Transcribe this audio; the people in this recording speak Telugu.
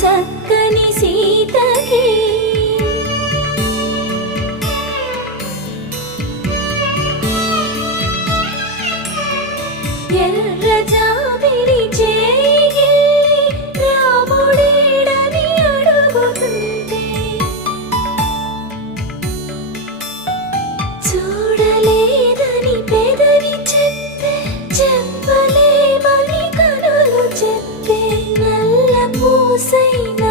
చక్కని సీతకి ఎర్ర జాబిలి చేయి రాముడేడని అడుగుతుంటే చూడలేదని పెదవి చెప్పే చెప్పలేమని కనులు చెప్పే నల్ల పూసైన